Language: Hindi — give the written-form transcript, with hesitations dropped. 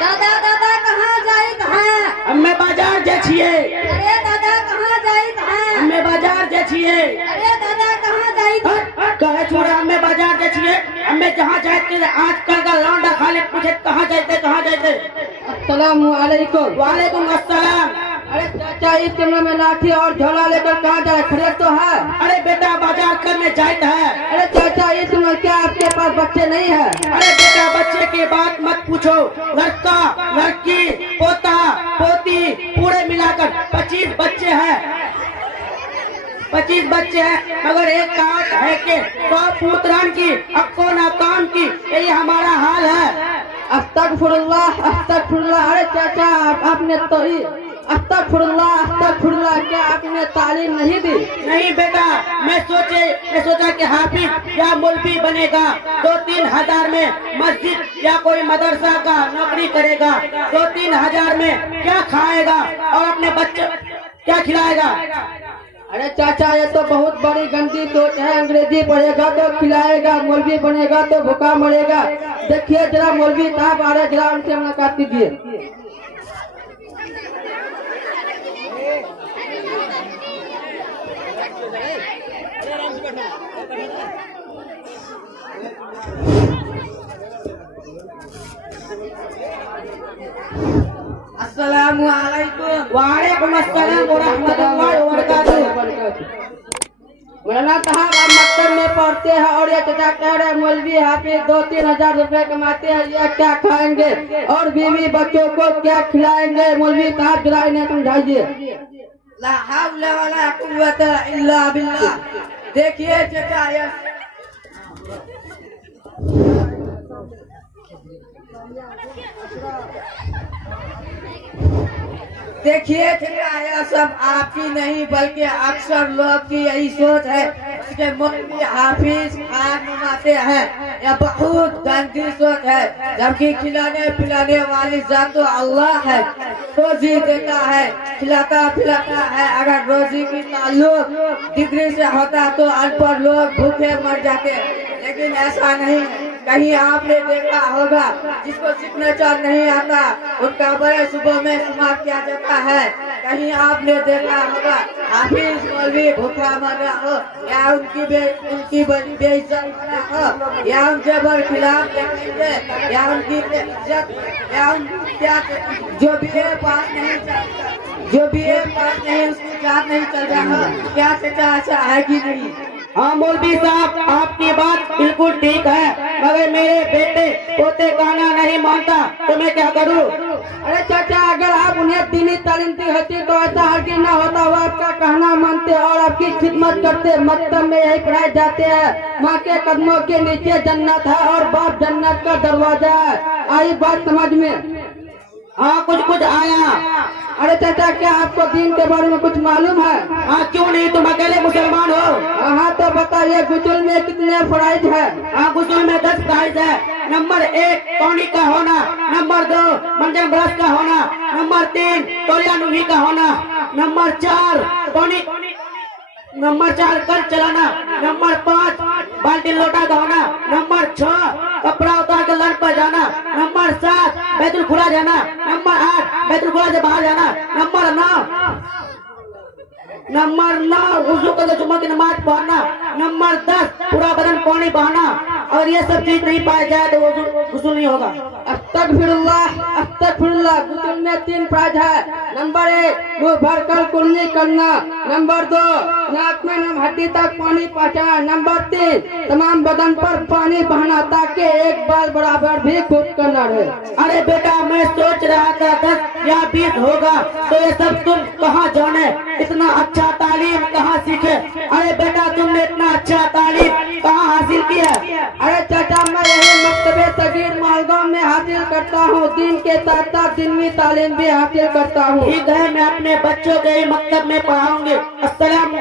दादा दादा कहाँ जाइत है? हमें बाजार जे छिए। अरे दादा कहाँ जाइत है? हमें बाजार जे छिए। अरे दादा कहाँ जाइत है? कहे छोड़ा हमें बाजार जे छिए। हमें जहाँ जाते आजकल का लौंडा खाली पूछे कहाँ जाते कहाँ जाते। अस्सलाम वालेकुम। वालेकुम अस्सलाम। अरे चाचा इस समय में लाठी और झोला लेकर कहाँ जा रहे? खरीद तो है? अरे बेटा बाजार करने जाते है। अरे चाचा इस समय क्या आपके पास बच्चे नहीं है? अरे बेटा बच्चे की बात मत पूछो। लड़का लड़की पोता पोती पूरे मिलाकर 25 बच्चे हैं। 25 बच्चे हैं मगर एक बात है कि 100 पुत्रान की अक्को ना काम की यही हमारा हाल है। अस्तगफुरुल्लाह अस्तगफुरुल्लाह। अरे चाचा आपने तो अस्तगफुरुल्लाह क्या आपने तालीम नहीं दी? नहीं बेटा मैं सोचा कि हाफिज या मौलवी बनेगा। 2-3 हजार में मस्जिद या कोई मदरसा का नौकरी करेगा। 2-3 हजार में क्या खाएगा और अपने बच्चे क्या खिलाएगा। अरे चाचा ये तो बहुत बड़ी गंदी सोच है। अंग्रेजी पढ़ेगा तो खिलाएगा, मौलवी बनेगा तो भूखा मरेगा। देखिए जरा मौलवी साहब आ रहे, जरा उनसे मुलाकात कीजिए। अस्सलाम वालेकुम। वालेकुम अस्सलाम व रहमतुल्लाहि व बरकातुहू। मौलाना साहब आप मकतब में पढ़ते हैं और ये चाचा कह रहे मौलवी हाफिज 2-3 हजार रुपए कमाते हैं, ये क्या खाएंगे और बीवी बच्चों को क्या खिलाएंगे? मौलवी साहब जरा इन्हें समझाइए। ला हौला वला कुव्वता इल्ला बिल्लाह। देखिए चाचा ये देखिए यह सब आपकी नहीं बल्कि अक्सर लोग की यही सोच है कि मौलवी हाफिज खान बनाते हैं। यह बहुत गंदी सोच है, जबकि खिलाने पिलाने वाली जात तो अल्लाह है। रोजी देता है, खिलाता पिलाता है। अगर रोजी की ताल्लुक डिग्री से होता तो अनपढ़ लोग भूखे मर जाते, लेकिन ऐसा नहीं। कहीं आपने देखा होगा जिसको सिग्नेचर नहीं आता उनका बड़े सुबह में शुमार किया जाता है। कहीं आपने देखा होगा हाफिज मौलवी भूखा मर रहा हो या उनकी बड़ी बेइज्जत हो या उनके खिलाफ देखेंगे या उनकी इज्जत या जो BA पास नहीं उसकी जात नहीं चल रहा। क्या चाचा ऐसा है कि नहीं? हाँ मौलवी साहब आपकी बात बिल्कुल ठीक है, मगर मेरे बेटे पोते गाना नहीं मानता तो मैं क्या करूँ। अरे चाचा अगर आप उन्हें दीनी तालीम दी होती तो ऐसा हरगिज़ न होता। वो आपका कहना मानते और आपकी खिदमत करते। मकतब में यही पढ़ाए जाते हैं माँ के कदमों के नीचे जन्नत है और बाप जन्नत का दरवाजा है। आई बात समझ में? हाँ कुछ आया। अरे चाचा क्या आपको दीन के बारे में कुछ मालूम है? हाँ क्यों नहीं, तुम अकेले मुसलमान हो। हाँ तो बताइए गुस्ल में कितने फराइज है? हाँ गुस्ल में 10 फराइज है। नंबर 1 पानी का होना, नंबर 2 मंजन ब्रश का होना, नंबर 3 तौलिया नुही का होना, नंबर 4 पानी, नंबर 4 कर चलाना, नंबर 5 बाल्टी लोटा का होना, नंबर 6 कपड़ा उतार कर लड़ पर जाना, नंबर 7 बैतुल खुला जाना, नंबर 8 बैतुल खुला से बाहर जाना, नंबर 9 वुजू करके जुम्मा की नमाज पढ़ना, नंबर 10 पूरा बदन पानी बहाना। और ये सब चीज नहीं पाया जाए तो गुस्ल नहीं होगा। अस्तगफिरुल्लाह। गुस्ल में 3 फराइज है। नंबर 1 मुँह भर कर कुल्ली करना, नंबर 2 नाक में हड्डी तक पानी पहुँचाना, नंबर 3 तमाम बदन पर पानी बहाना ताकि एक बार बराबर भी खुद करना रहे। अरे बेटा मैं सोच रहा था 10 या 20 होगा तो ये सब तुम कहाँ जाने, इतना अच्छा तालीम कहाँ सीखे। अरे बेटा तुमने इतना अच्छा तालीम कहाँ हासिल किया। अरे चाचा मैं यही मकतबे सगीर मालगांव में हासिल करता हूँ। दिन के साथ साथ दिनवी तालीम भी हासिल करता हूँ। ठीक है मैं अपने बच्चों के मकतब में पढ़ाऊंगी। अस्सलाम